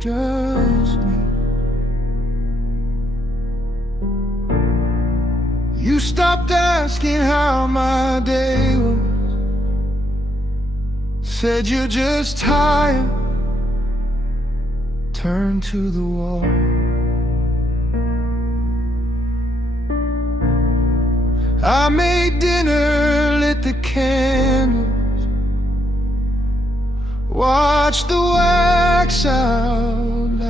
just me. You stopped asking how my day was, said you're just tired, turned to the wall. I made dinner, lit the candles, watched the wax outlast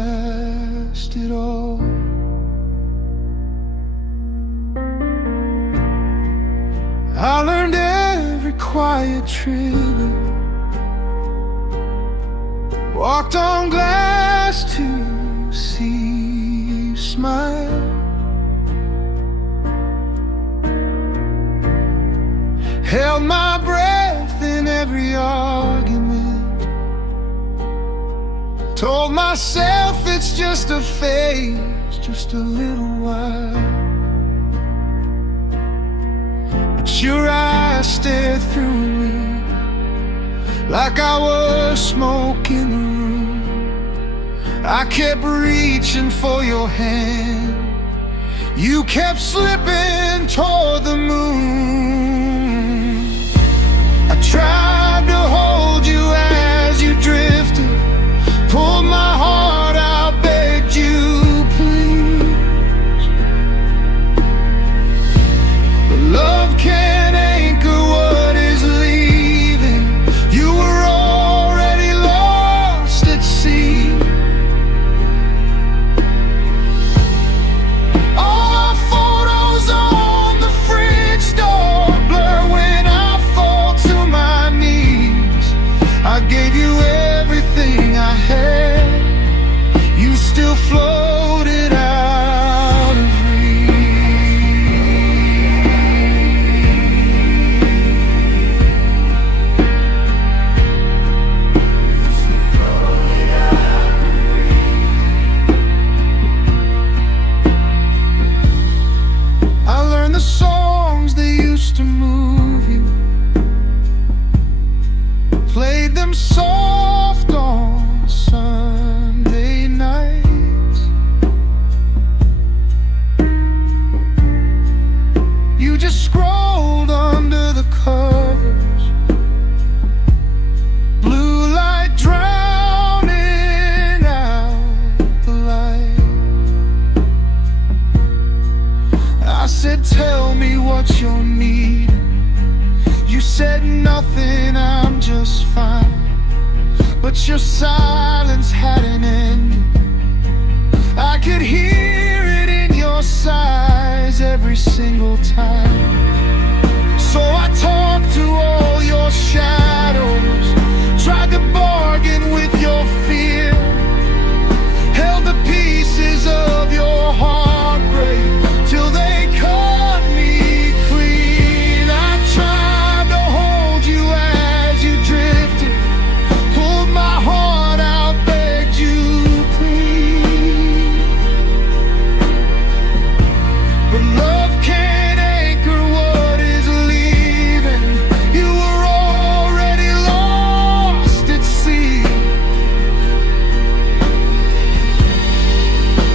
it all. I learned every quiet trick, walked on glass to see you smile. Held my breath in every argument, told myself it's just a phase, just a little while. But your eyes stared through me like I was smoke in the room. I kept reaching for your hand, you kept slipping toward the moon. I tried to hold you as you drifted, pulled my heart out, begged you please. But love can't anchor what is leaving. You were already lost at sea. All our photos on the fridge door blur when I fall to my knees. I gave you everything I had, you still floated out of I learned the songs that used to move you, played them soft on Sunday nights. You just scrolled under the covers, blue light drowning out the light. I said, tell me what you'll need. You said nothing, I'm just fine. But your silence had an end. I could hear it in your sighs every single time. So I talked to all your shadows, tried to bargain with your fear, held the pieces of your heartbreak till they cut me clean. I tried to hold you as you drifted, pulled my heart out, begged you please. But love can't anchor what is leaving. You were already lost at sea.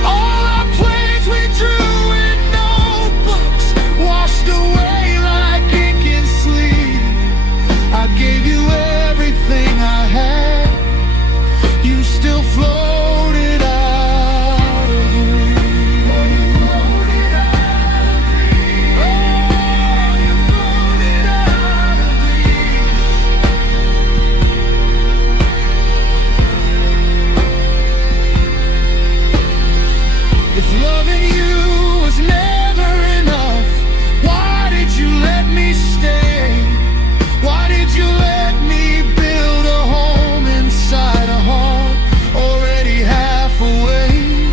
All our plans we drew in notebooks washed away like ink and sleep. I gave you everything I had, you still floated out of reach. Oh, you floated out of reach. Oh, you floated out of reach. If loving you was never enough, why did you let me stay? Why did you let me build a home inside a heart already half away?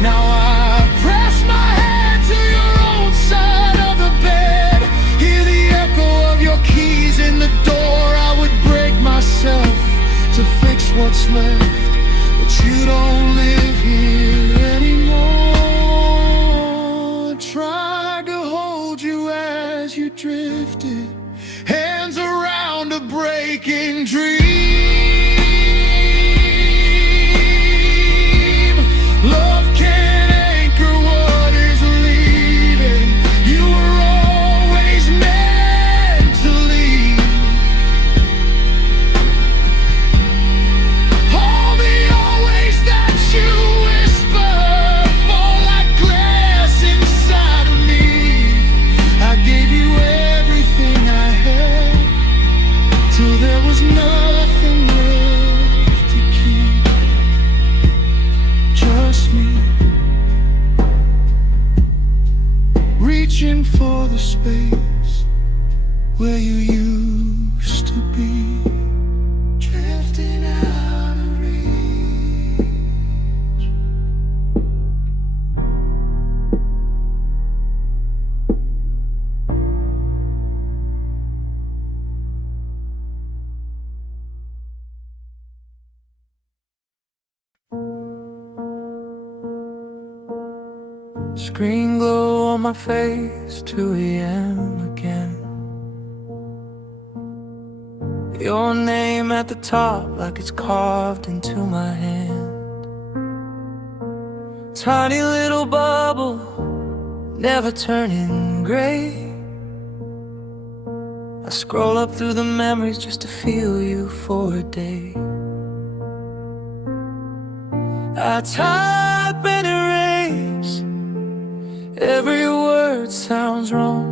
Now I press my head to your own side of the bed, hear the echo of your keys in the door. I would break myself to fix what's left, but you don't live here anymore. Tried to hold you as you drifted, hands around a breaking dream. looking for the space where you used to be, drifting out of reach. Screen glow on my face, 2 a.m. again. Your name at the top like it's carved into my hand. Tiny little bubble, never turning gray. I scroll up through the memories just to feel you for a day. I type and erase, every word sounds wrong.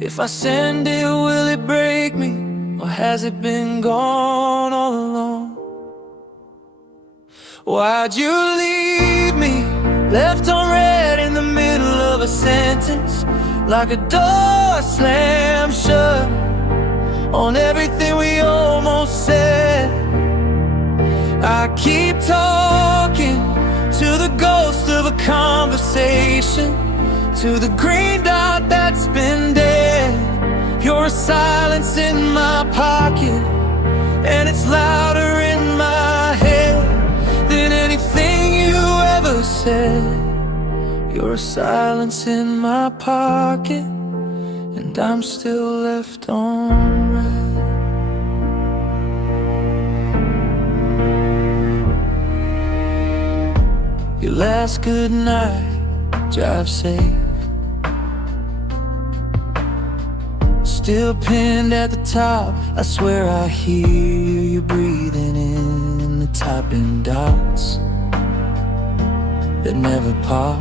If I send it, will it break me? Or has it been gone all along? Why'd you leave me, left unread in the middle of a sentence, like a door slammed shut on everything we almost said? I keep talking to the ghost of a conversation, to the green dot that's been dead. You're a silence in my pocket, and it's louder in my head than anything you ever said. You're a silence in my pocket, and I'm still left on red. Your last good night, drive safe, still pinned at the top. I swear I hear you breathing in the typing dots that never pop.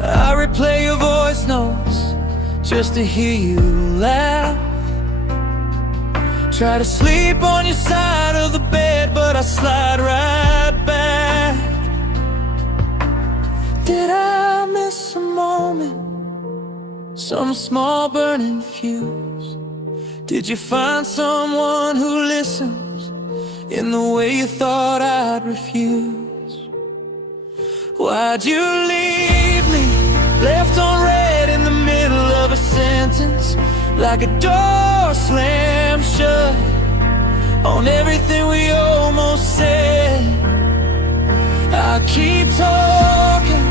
I replay your voice notes just to hear you laugh. Try to sleep on your side of the bed, but I slide right back. Did I miss a moment, some small burning fuse? Did you find someone who listens in the way you thought I'd refuse? Why'd you leave me, left unread in the middle of a sentence, like a door slammed shut on everything we almost said? I keep talking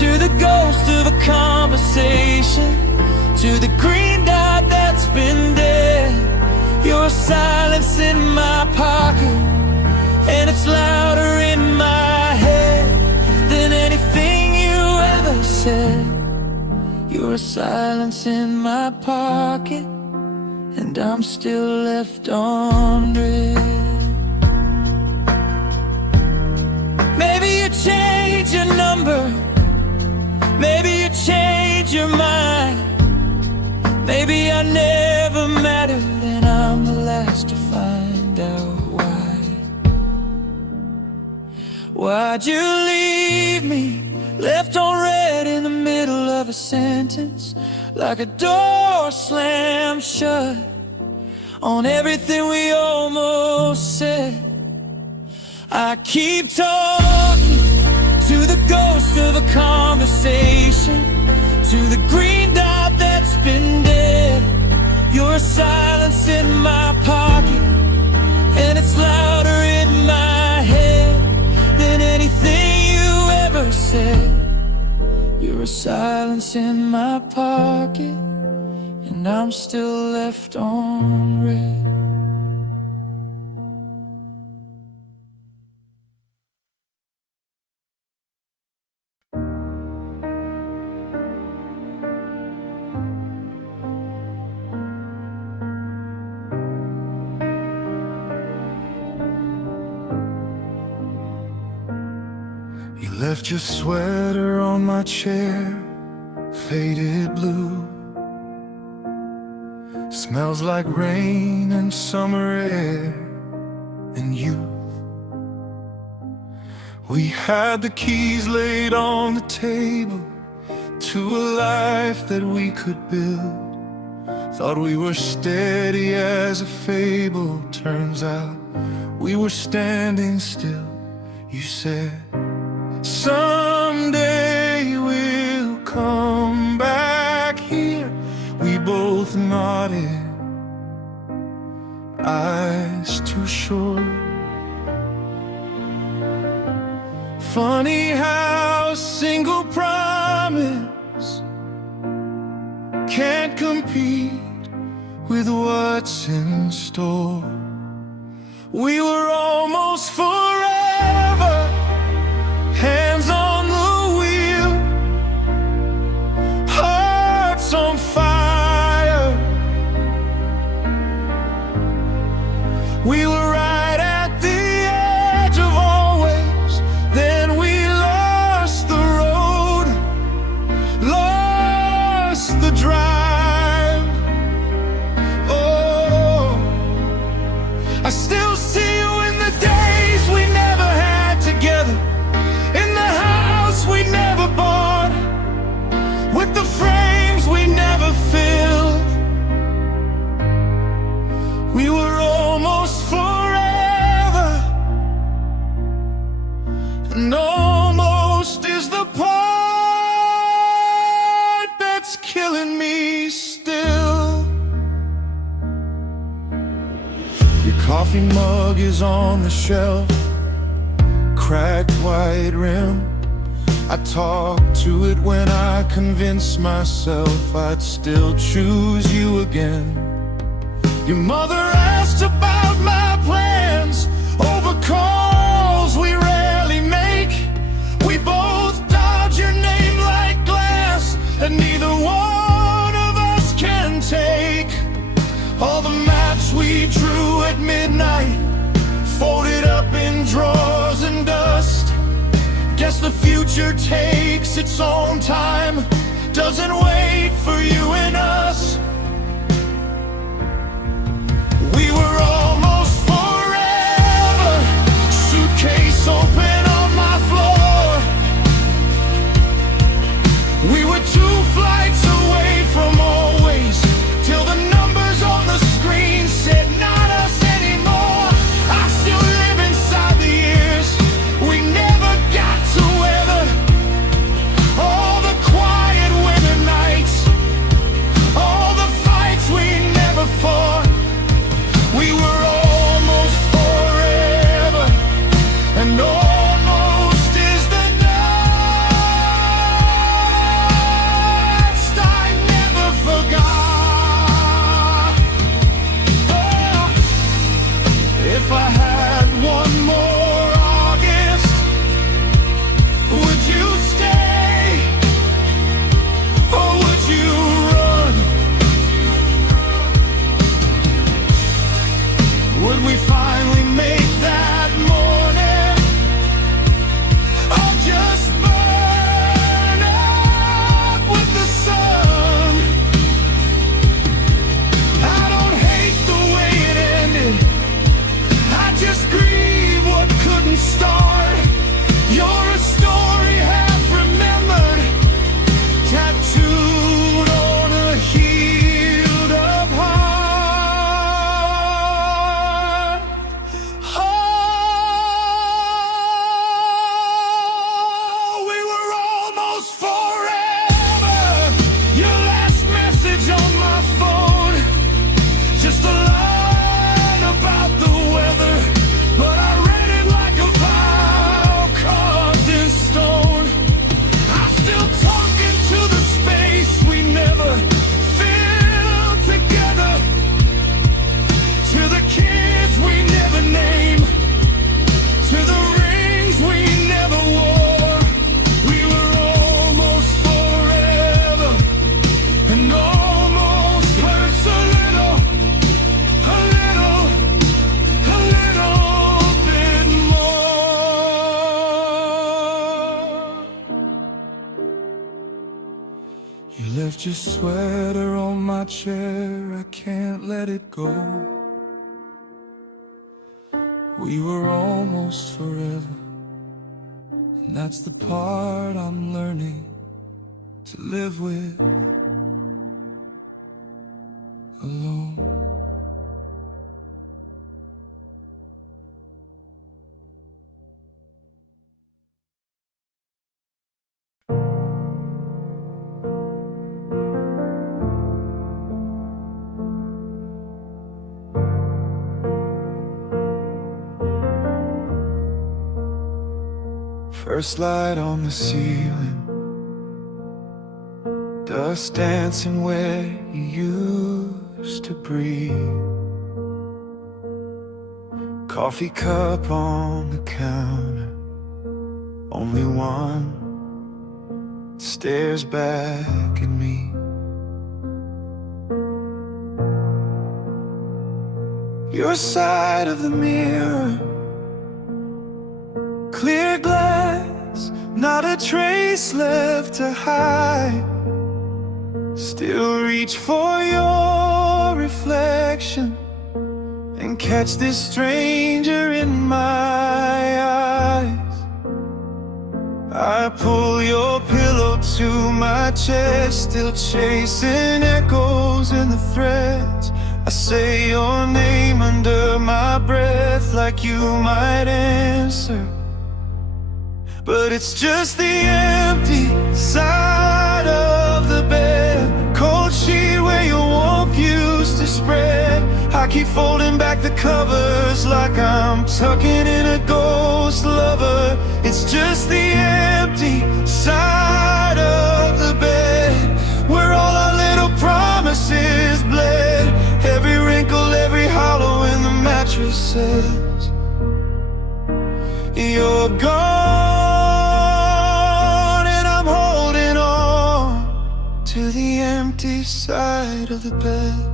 to the ghost of a conversation, to the green dot that's been dead. You're a silence in my pocket, and it's louder in my head than anything you ever said. You're a silence in my pocket, and I'm still left on red. Maybe you change your number, maybe you change your mind. Maybe I never mattered, and I'm the last to find out why. Why'd you leave me, left on red in the middle of a sentence, like a door slammed shut on everything we almost said? I keep talking to the ghost of a conversation, to the green dot that's been dead. You're a silence in my pocket, and it's louder in my head than anything you ever said. You're a silence in my pocket, and I'm still left on red. You left your sweater on my chair, faded blue. Smells like rain and summer air and youth. We had the keys laid on the table to a life that we could build. Thought we were steady as a fable. Turns out we were standing still. You said, someday we'll come back here. We both nodded, eyes too short. Funny how a single promise can't compete with what's in store. We were almost forever, hands on the wheel, hearts on fire. We were right at the edge of always. Then we lost the road, lost the drive. Oh, I still see you in the days we never had together, in the house we never bought, with the frames we never filled. We were almost forever, and almost is the part that's killing me still. Your coffee mug is on the shelf, cracked white rim. I talk to it when I convince myself I'd still choose you again. Your mother asked about my plans over calls we rarely make. We both dodge your name like glass, and neither one of us can take all the maps we drew at midnight, folded up in drawers and dust. Guess the future takes its own time, doesn't wait for you and us. We were almost forever, suitcase open on my floor. We were 2 flights away from always, till the numbers on the screen said not us anymore. I still live inside the years we never got to weather, all the quiet winter nights, all the fights we never fought. We were almost forever, and almost is the next I never forgot. Oh, if I had one more August, would you stay, or would you run? Would we finally make that morning, or just burn up with the sun? I don't hate the way it ended, I just grieve what couldn't start. You're a story half remembered, tattooed on a healed up heart. Oh, we were almost forever. Your last message on my phone, just a line about the weather, but I read it like a vow carved in stone. I'm still talking to the space we never filled together, to the kids we never name, to the rings we never wore. We were almost forever, and almost hurts a little, a little, a little bit more. You left your sweater on my chair, I can't let it go. We were almost forever, And that's the part I'm learning to live with alone. First light on the ceiling, dust dancing where you used to breathe. Coffee cup on the counter, only one stares back at me. Your side of the mirror, clear glass, not a trace left to hide. Still reach for your reflection and catch this stranger in my eyes. I pull your pillow to my chest, still chasing echoes in the threads. I say your name under my breath like you might answer, but it's just the empty side of the bed. Cold sheet where your warmth used to spread. I keep folding back the covers like I'm tucking in a ghost lover. It's just the empty side of the bed, where all our little promises bled. Every wrinkle, every hollow in the mattress says you're gone, and I'm holding on to the empty side of the bed.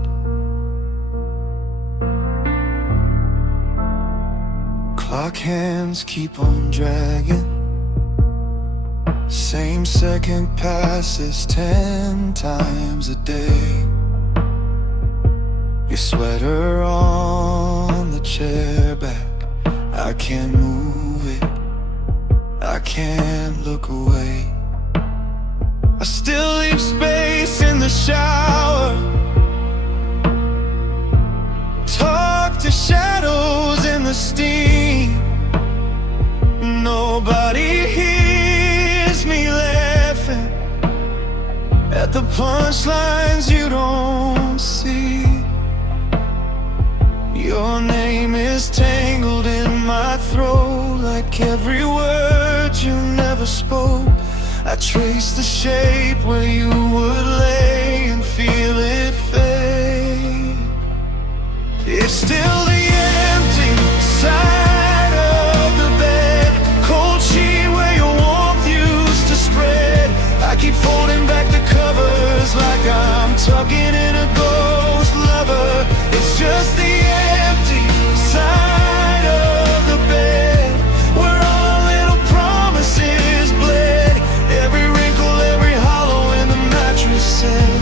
Clock hands keep on dragging, same second passes 10 times a day. Your sweater on the chair back, I can't move it, I can't look away. I still leave space in the shower, talk to shadows in the steam. Nobody hears me laughing at the punchlines you don't see. Your name is tangled in my throat like every word you never spoke. I trace the shape where you would lay and feel it fade. It's still the empty side of the bed, cold sheet where your warmth used to spread. I keep folding back the covers like I'm tucking in a ghost lover. It's just the empty side of the bed, where all our little promises bled. Every wrinkle, every hollow in the mattress says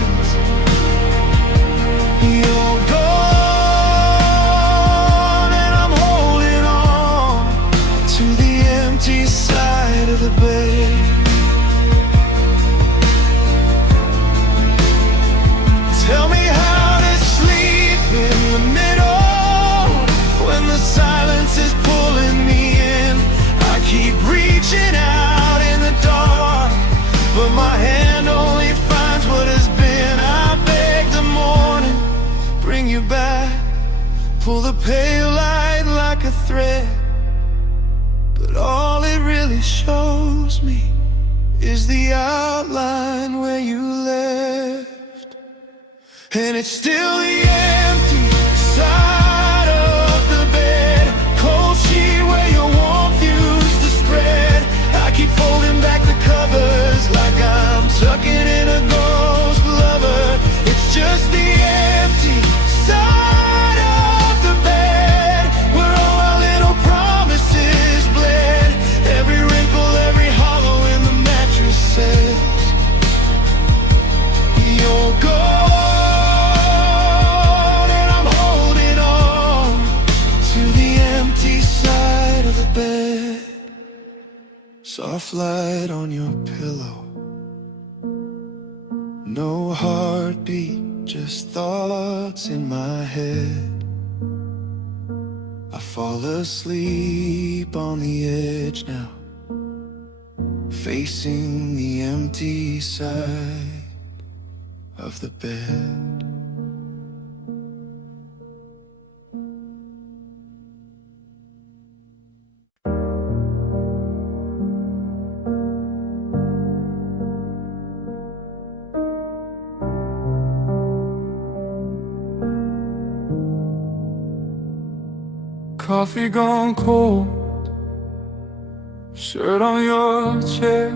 you're gone, and I'm holding on to the empty side of the bed. Tell me how to sleep in the middle when the silence is pulling me in. I keep reaching out in the dark, but my hand only finds what has been. I beg the morning, bring you back, pull the pale light like a thread, but all it really shows me is the outline where you left. And it's still the empty side of the bed, cold sheet where your warmth used to spread. I keep folding back the covers like I'm tucking in a ghost lover. It's just the empty side of the bed, where all our little promises bled. Every wrinkle, every hollow in the mattress says you're gone. Soft light on your pillow. No heartbeat, just thoughts in my head. I fall asleep on the edge now, facing the empty side of the bed. Coffee gone cold, shirt on your chair,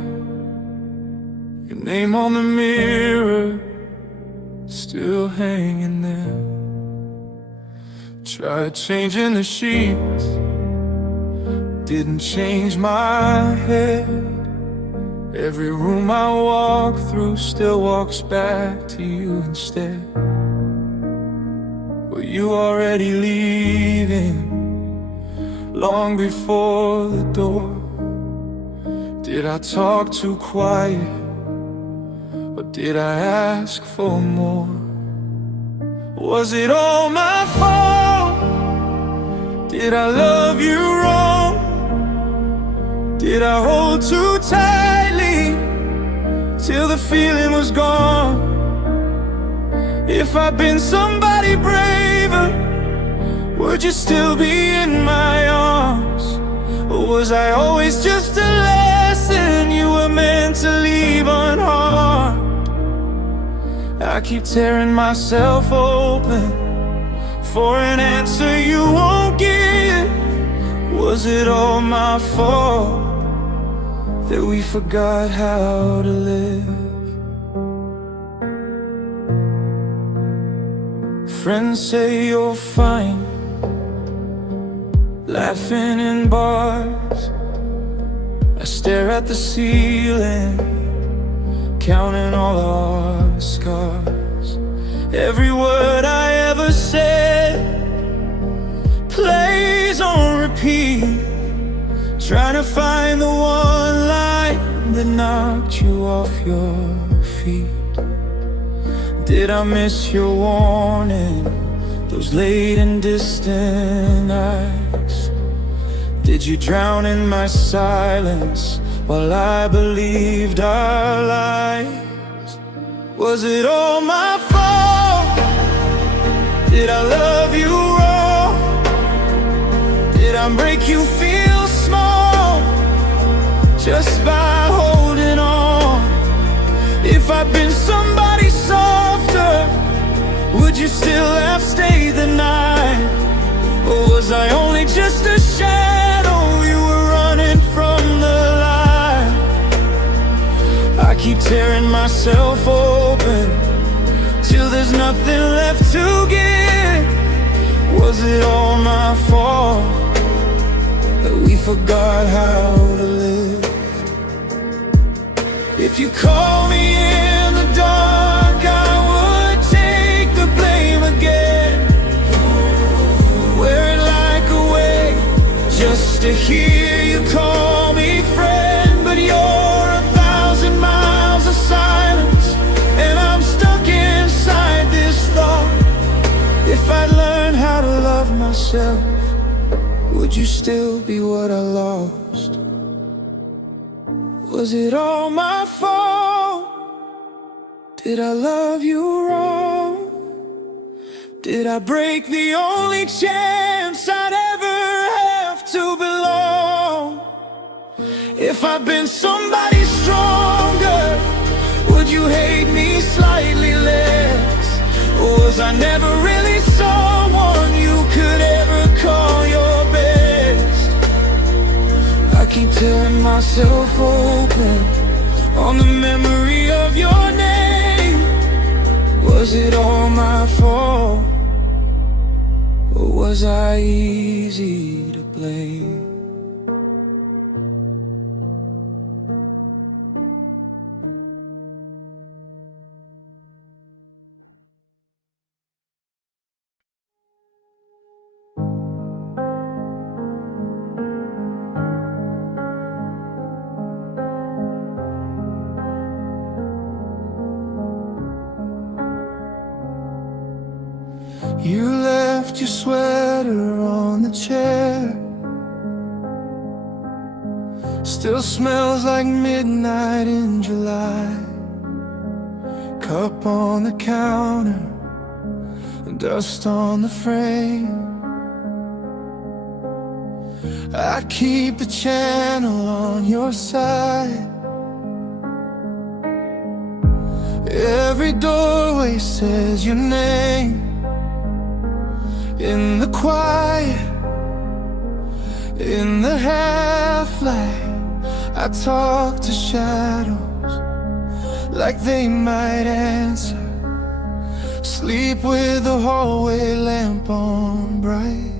your name on the mirror, still hanging there. Tried changing the sheets, didn't change my head. Every room I walk through still walks back to you instead. Were you already leaving long before the door? Did I talk too quiet, or did I ask for more? Was it all my fault? Did I love you wrong? Did I hold too tightly till the feeling was gone? If I'd been somebody braver, would you still be in my arms? Or was I always just a lesson you were meant to leave unharmed? I keep tearing myself open for an answer you won't give. Was it all my fault that we forgot how to live? Friends say you're fine, laughing in bars. I stare at the ceiling, counting all our scars. Every word I ever said plays on repeat, trying to find the one line that knocked you off your feet. Did I miss your warning, those late and distant nights? Did you drown in my silence while I believed our lies? Was it all my fault? Did I love you wrong? Did I make you feel small just by holding on? If I'd been somebody softer, would you still have stayed the night? Or was I only just a shadow you were running from the light? I keep tearing myself open till there's nothing left to give. Was it all my fault that we forgot how to live? If you call me in the dark, I would take the blame again. Wear it like a weight just to hear you call me friend. But you're 1,000 miles of silence, and I'm stuck inside this thought. If I'd learned how to love myself, would you still be what I lost? Was it all my fault? Did I love you wrong? Did I break the only chance I'd ever have to belong? If I'd been somebody stronger, would you hate me slightly less? Or was I never really someone you could ever call your best? I keep tearing myself open on the memory of your name. Was it all my fault? Or was I easy to blame? You left your sweater on the chair. Still smells like midnight in July. Cup on the counter, dust on the frame. I keep the channel on your side. Every doorway says your name. In the quiet, in the half-light, I talk to shadows like they might answer. Sleep with the hallway lamp on bright.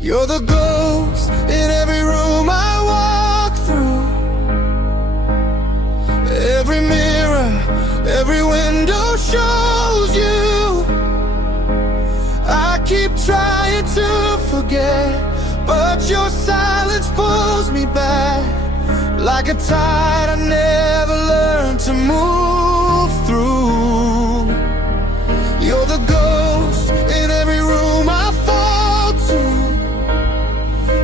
You're the ghost in every room I walk through. Every mirror, every window shows you. I keep trying to forget, but your silence pulls me back. Like a tide I never learned to move through. You're the ghost in every room I fall to.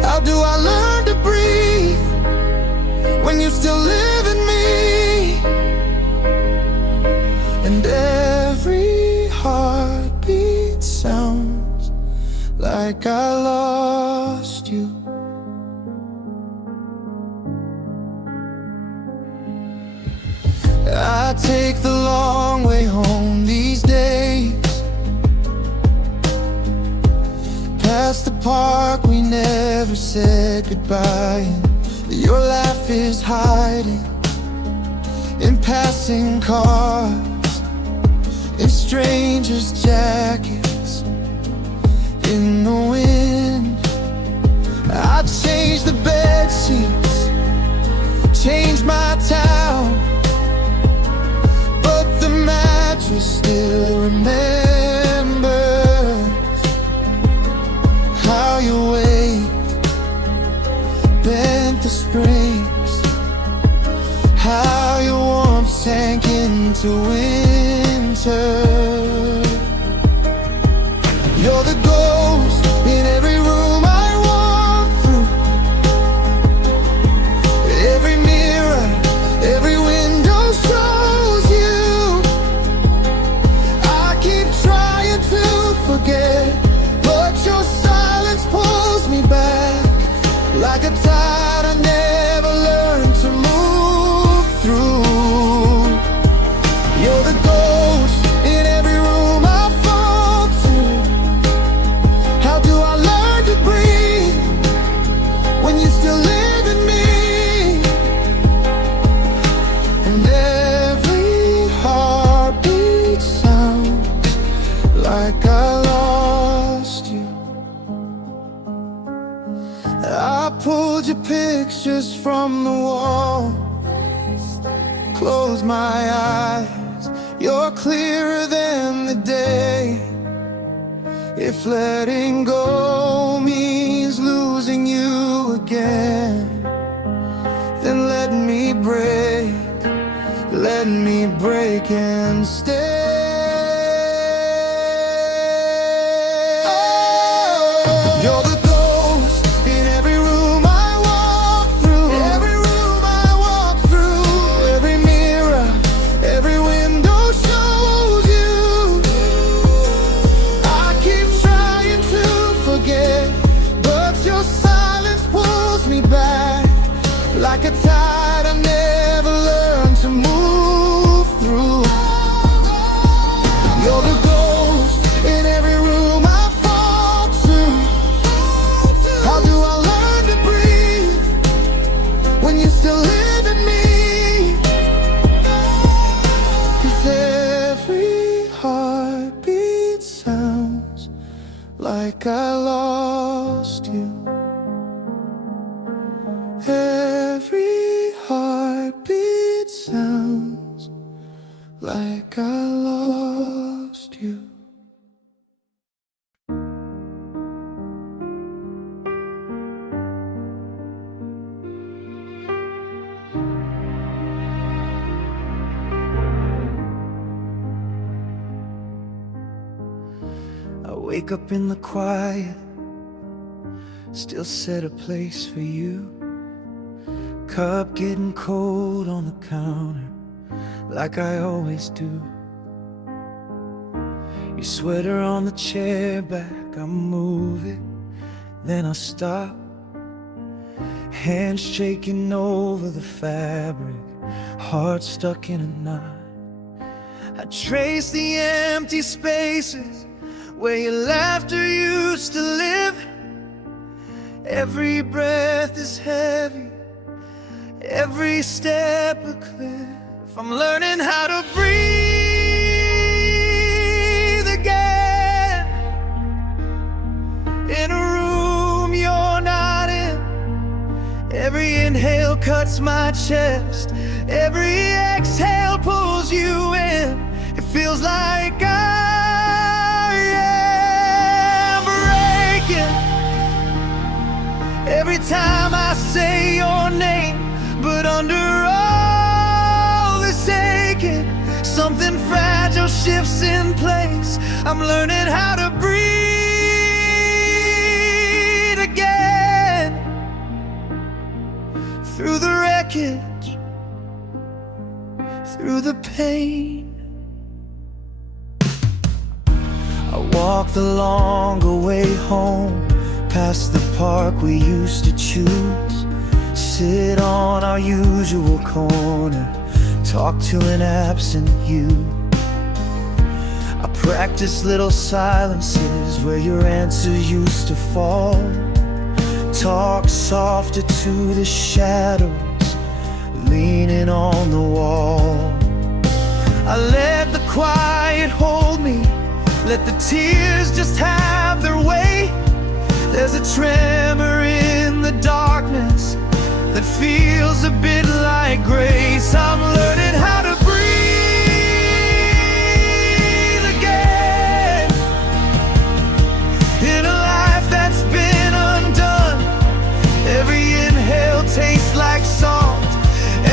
How do I learn to breathe when you still live in me? And every heartbeat sounds like I lost you. I take the long way home these days, past the park we never said goodbye. Your laugh is hiding in passing cars, in strangers' jackets, in the wind. I changed the bed sheets, changed my town, but the mattress still remembers how you wait, bent the springs, how your warmth sank into winter. You're the ghost in every room I walk through. Every mirror, every window shows you. I keep trying to forget, but your silence pulls me back. Like a tide I never learned to move through. You're the ghost in every room I fall to. How do I learn to breathe when you still live in me? And every heartbeat sounds like I lost you. I pulled your pictures from the wall, close my eyes, you're clearer than the day. If letting go means losing you again, then let me break and stay. You're the ghost in every room I walk through. Every room I walk through. Every mirror, every window shows you. I keep trying to forget, but your silence pulls me back. Like a tide I never learned to move through. You're the ghost in every room I fall to. How do I learn to breathe when you still live in me? 'Cause every heartbeat sounds like I lost you. Every heartbeat sounds like I lost you. wake up in the quiet, still set a place for you. Cup getting cold on the counter, like I always do. Your sweater on the chair back, I move it, then I stop. Hands shaking over the fabric, heart stuck in a knot. I trace the empty spaces where your laughter used to live. Every breath is heavy, every step a cliff. I'm learning how to breathe again, in a room you're not in. Every inhale cuts my chest, every exhale pulls you in. It feels like I am breaking every time I say your name. But under all this aching, something fragile shifts in place. I'm learning how to breathe again, through the wreckage, through the pain. I walk the longer way home, past the park we used to choose. Sit on our usual corner, talk to an absent you. I practice little silences where your answers used to fall. Talk softer to the shadows, leaning on the wall. I let the quiet hold me, let the tears just have their way. There's a tremor in the darkness that feels a bit like grace. I'm learning how to breathe again, in a life that's been undone. Every inhale tastes like salt,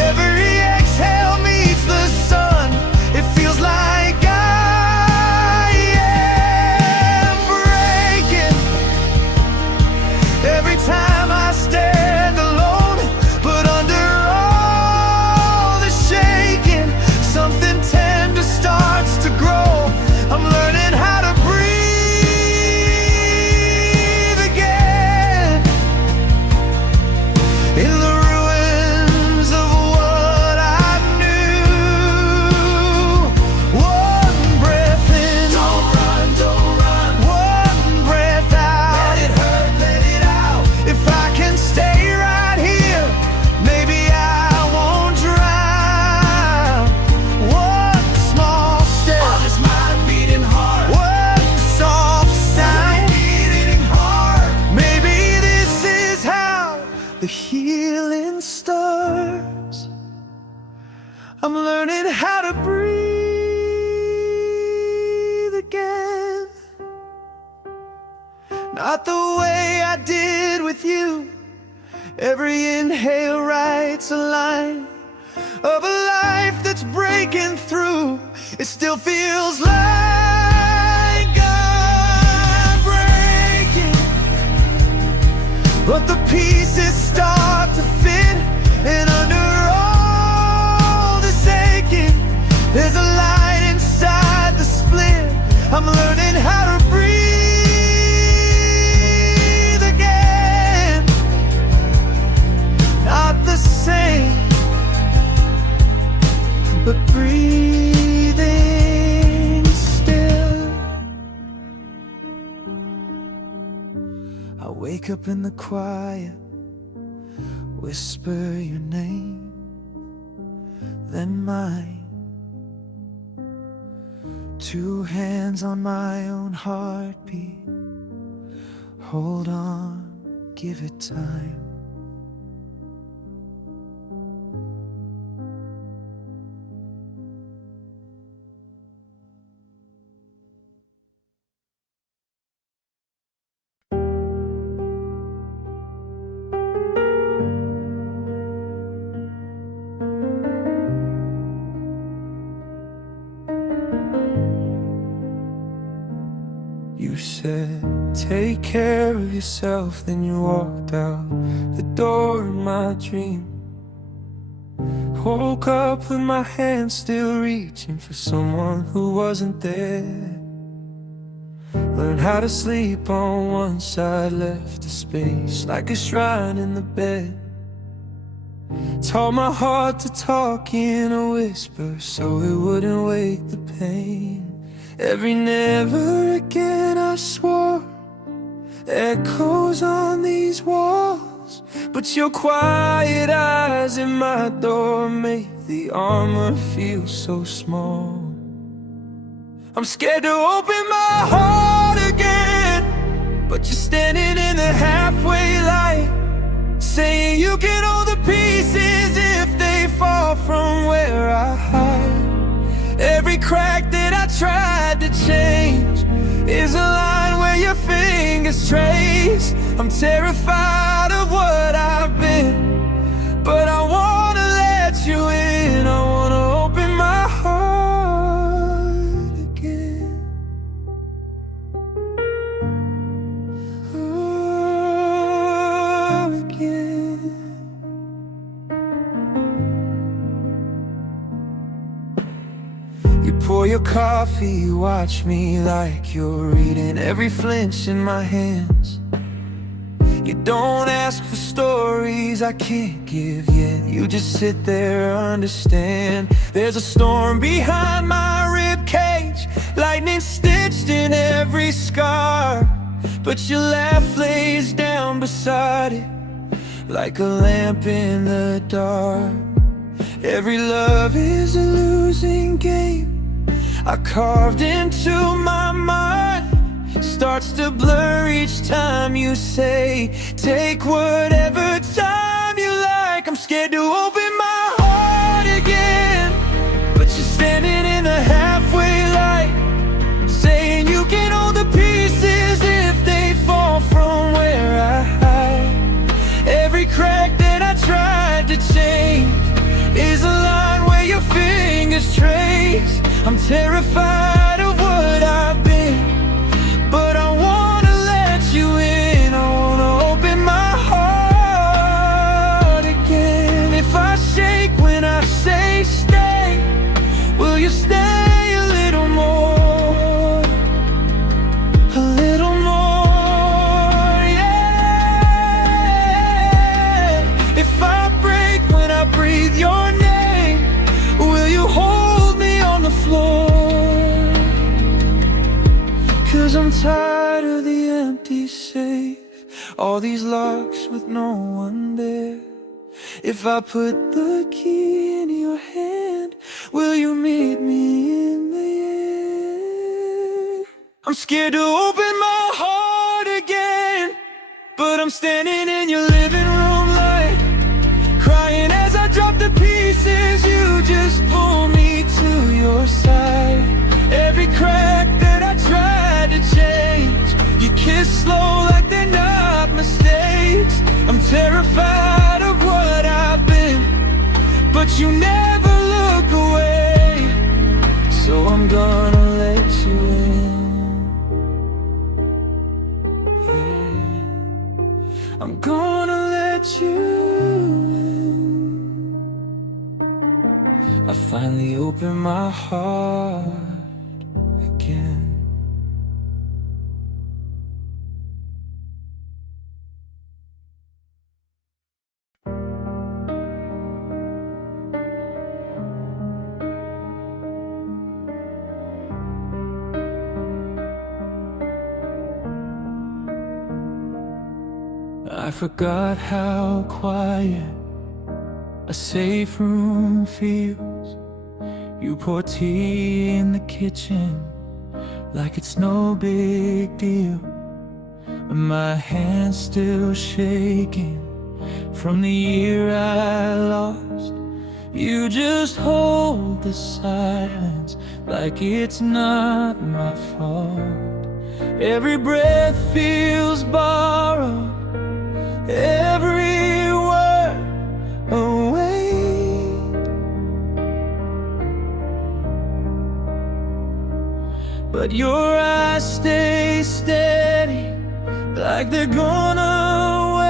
every exhale meets the sun. It feels like I am breaking every time I stand alone. But under all the shaking, something tender starts to grow. I'm learning how to breathe again, in the ruins of what I knew. One breath in, don't run, don't run. One breath out, let it hurt, let it out. If I can stay right here, maybe I won't drown. One small step, honest my beating heart. One soft sound, beating heart. Maybe this is how the healing starts. I'm learning how to breathe again, not the way I did with you. Every inhale writes a line of a life that's breaking through. It still feels like I'm breaking, but the pieces start to fit. And under all this aching, there's a light inside the split. I'm learning how to breathe again, not the same, but breathing still. I wake up in the quiet, whisper your name, then mine. Two hands on my own heartbeat. Hold on, give it time. You said take care of yourself. Then you walked out the door of my dream. Woke up with my hand still reaching for someone who wasn't there. Learned how to sleep on one side, left a space like a shrine in the bed. Taught my heart to talk in a whisper so it wouldn't wake the pain. Every never again I swore echoes on these walls, but your quiet eyes in my door make the armor feel so small. I'm scared to open my heart again, but you're standing in the halfway light, saying you can hold the pieces if they fall from where I hide. Every crack that I tried to change is a line where your fingers trace. I'm terrified of what I've been, but I wanna let you in. I wanna open my heart again. Oh, again. You pour your coffee, watch me like you're reading every flinch in my hands. You don't ask for stories I can't give yet, you just sit there, understand. There's a storm behind my ribcage, lightning stitched in every scar, but your laugh lays down beside it like a lamp in the dark. Every love is a losing game I carved into my mind, starts to blur each time you say, take whatever time you like. I'm scared to open my heart again, but you're standing in the halfway light, saying you can hold the pieces if they fall from where I hide. Every crack that I tried to change is a line where your fingers trace. I'm terrified of what I've been, but I wanna let you in. I wanna open my heart again. If I shake when I say stay, will you stay a little more? A little more, yeah. If I break when I breathe your name, will you hold me on the floor? 'Cause I'm tired of the empty safe, all these locks with no one there. If I put the key in your hand, will you meet me in the air? I'm scared to open my heart again, but I'm standing in your living room light, crying as I drop the pieces. You just pull me to your side. Every crack that I tried to change, you kiss slow like they're not mistakes. I'm terrified of what I've been, but you never look away, so I'm gonna let you in. Yeah. I'm gonna let you in. I finally opened my heart again. I forgot how quiet a safe room feels. You pour tea in the kitchen like it's no big deal. My hand's still shaking from the year I lost. You just hold the silence like it's not my fault. Every breath feels borrowed, every word a weight, but your eyes stay steady like they're gone away.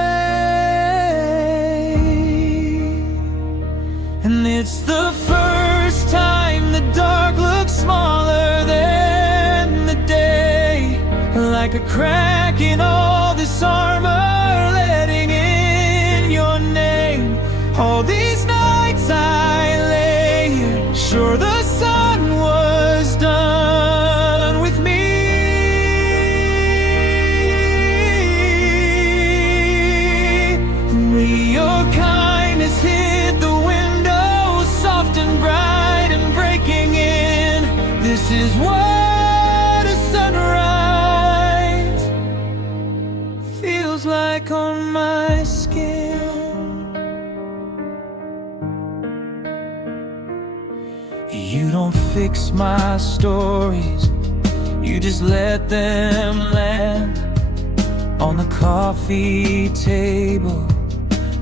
And it's the first time the dark looks smaller than the day, like a crack in all this armor, letting in your name. All these nights I lay here, sure the sun was done with me. May your kindness hit the window, soft and bright and breaking in. This is what a sunrise feels like on my skin. You don't fix my stories, you just let them land on the coffee table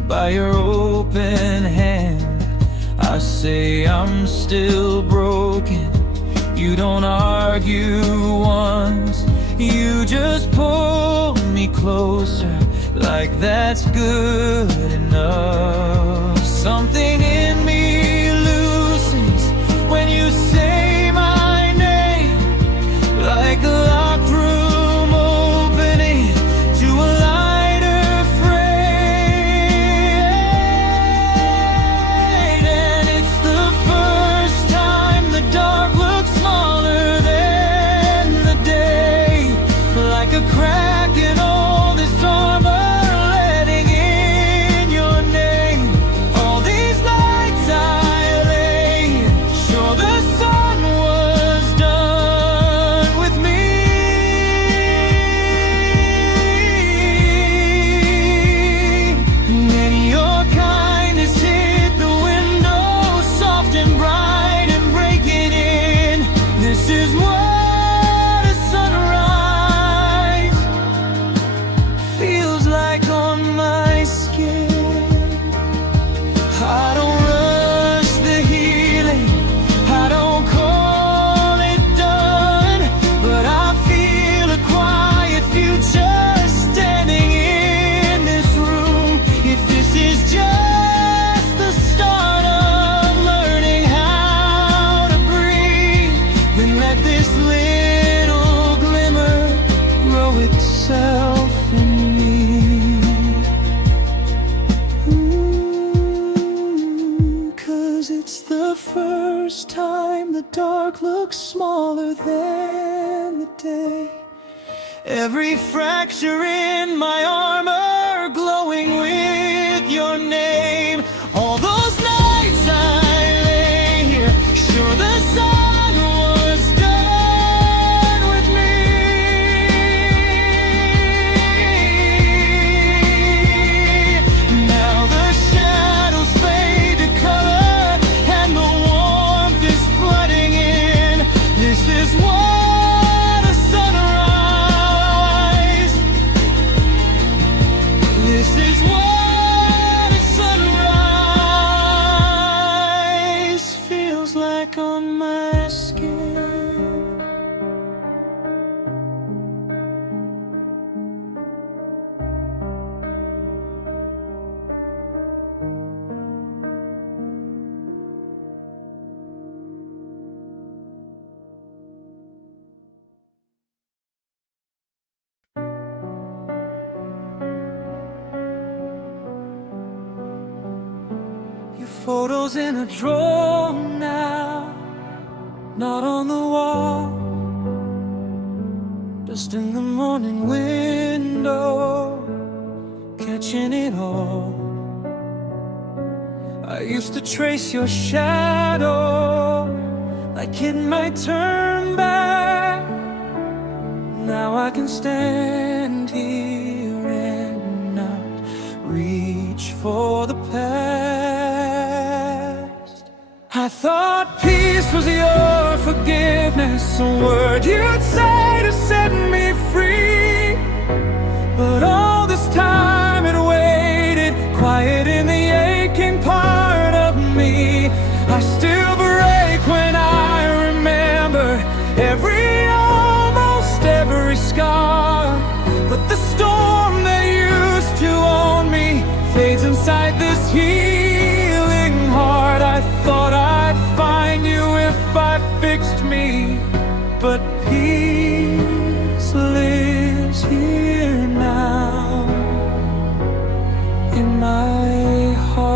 by your open hand. I say I'm still broken, you don't argue once, you just pull me closer, like that's good enough. Something in me loosens when you say my name, like a locked room opening to a lighter frame. And it's the first time the dark looks smaller than the day, like a crack in all this armor, letting in your name. All these nights I lay, sure the sun was done with me. And your kindness hit the window, soft and bright and breaking in. This is what a sunrise feels like on my skin. I don't rush the healing, I don't call it done, but I feel a quiet future standing in this room. If this is just the start of learning how to breathe, then let this little glimmer grow itself in me. 'Cause it's the first time the dark looks smaller than the day. Every fracture in my armor glowing with your name. All those nights I lay here, sure the sun was done with me. Now the shadows fade to color and the warmth is flooding in. This is what a sunrise. This is what a sunrise feels like on my skin. Your photos in a drawer now, not on the wall, just in the morning window, catching it all. I used to trace your shadow, like it might turn back. Now I can stand here and not reach for the past. I thought peace was your forgiveness, a word you'd say to set me free. But all this time it waited, quiet in the aching part of me. I still break when I remember every, almost every scar. But the storm me, but peace lives here now in my heart.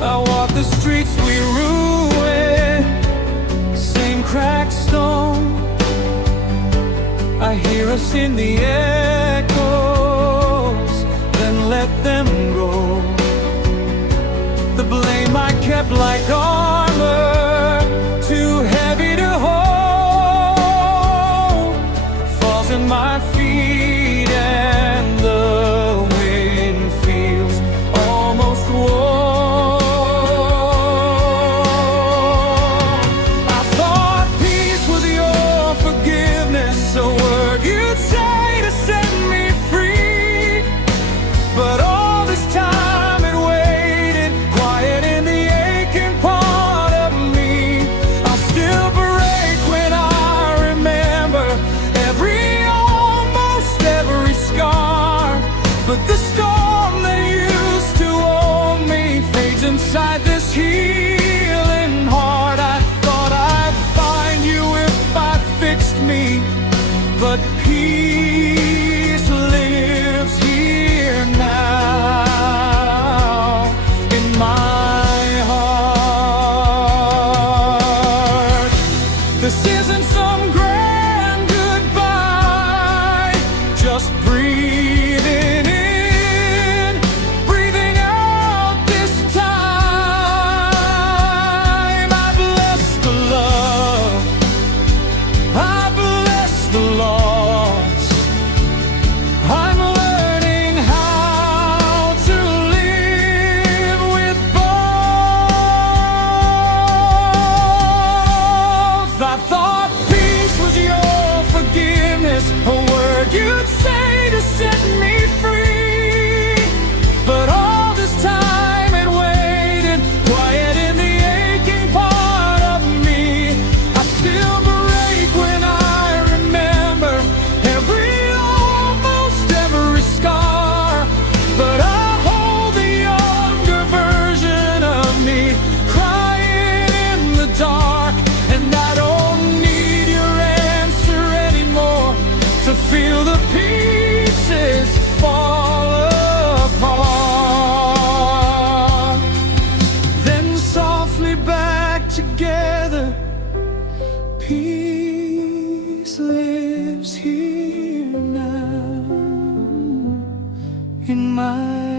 I walk the streets we ruined, same cracked stone. I hear us in the echoes, then let them go. The blame I kept like armor, too heavy to hold, falls in my feet and the wind feels almost warm. I thought peace was your forgiveness, a word you'd say to set me free. But all this time it waited, quiet in the aching part of me. I'll still break when I remember almost every scar. But the storm that used to own me fades inside this healing heart. I thought I'd find you if I fixed me, but peace lives here now in my heart. This isn't some grand goodbye, just breathing in, breathing out this time. I bless the love, I bless the loss. I'm learning how to live with both. I thought peace was your forgiveness, a word you'd say to set me free. But all this time it waited, quiet in the aching part of me. I still break when I remember almost every scar. But I hold the younger version of me, crying in the dark. And I don't need your answer anymore to feel the pieces fall apart. Then softly back together, peace lives here now in my